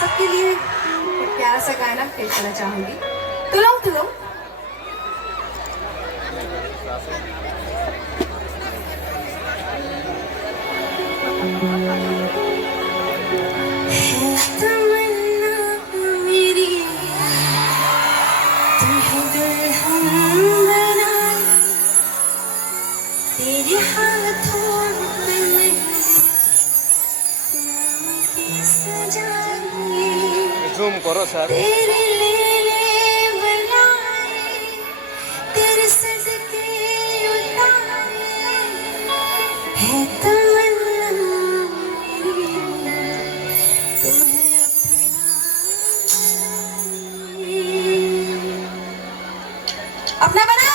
सबके लिए एक प्यारा सा गाना पेश करना चाहूंगी। तुलो तुलो तेरे हाथों में जूम करो सर। तेरे लेले बनाए, तेरे सदके उतारे, है तमन्ना मेरी तुम्हें अपना बना।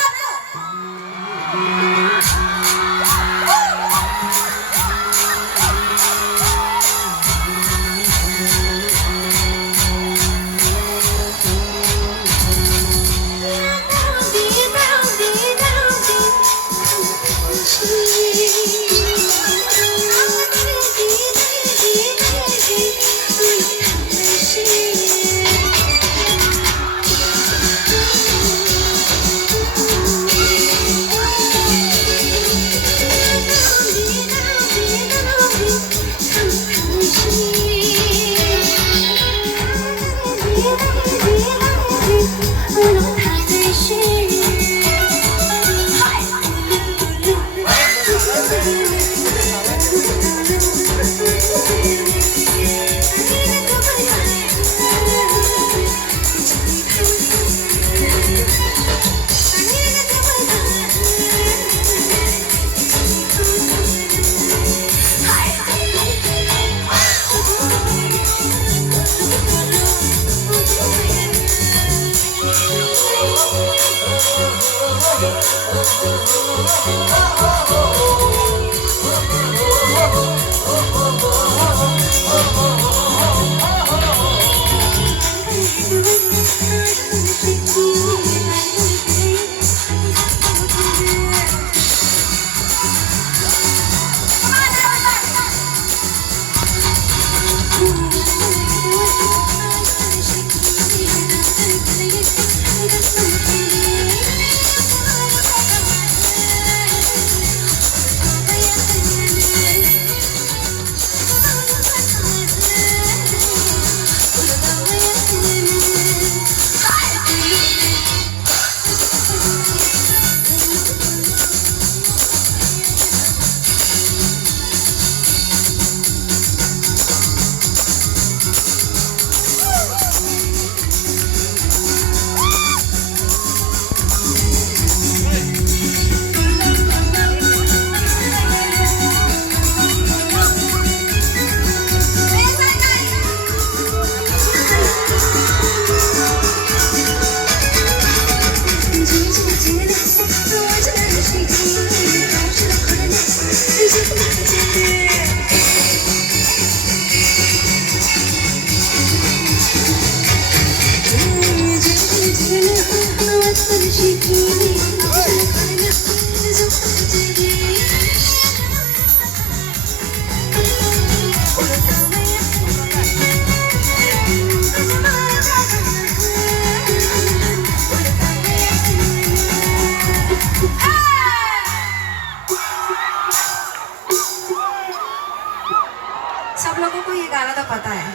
सब लोगों को ये गाना तो पता है,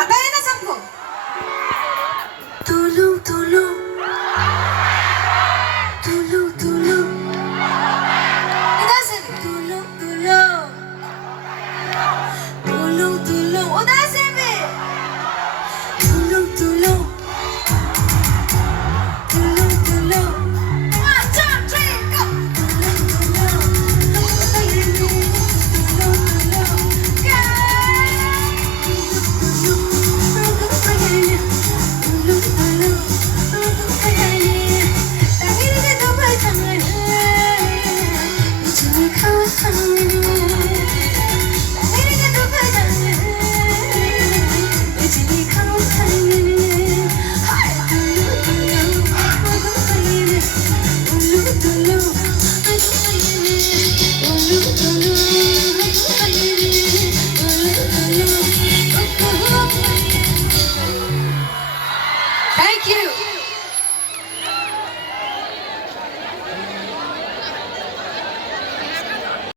आता है ना सबको। तुलू तुलू तुलू तुलू, इधर से भी तुलू तुलू तुलू तुलू, उधर से भी तुलू तुलू तुलू तुलू। 1 2 3 go। तुलू तुलू तुलू तुलू। Thank you.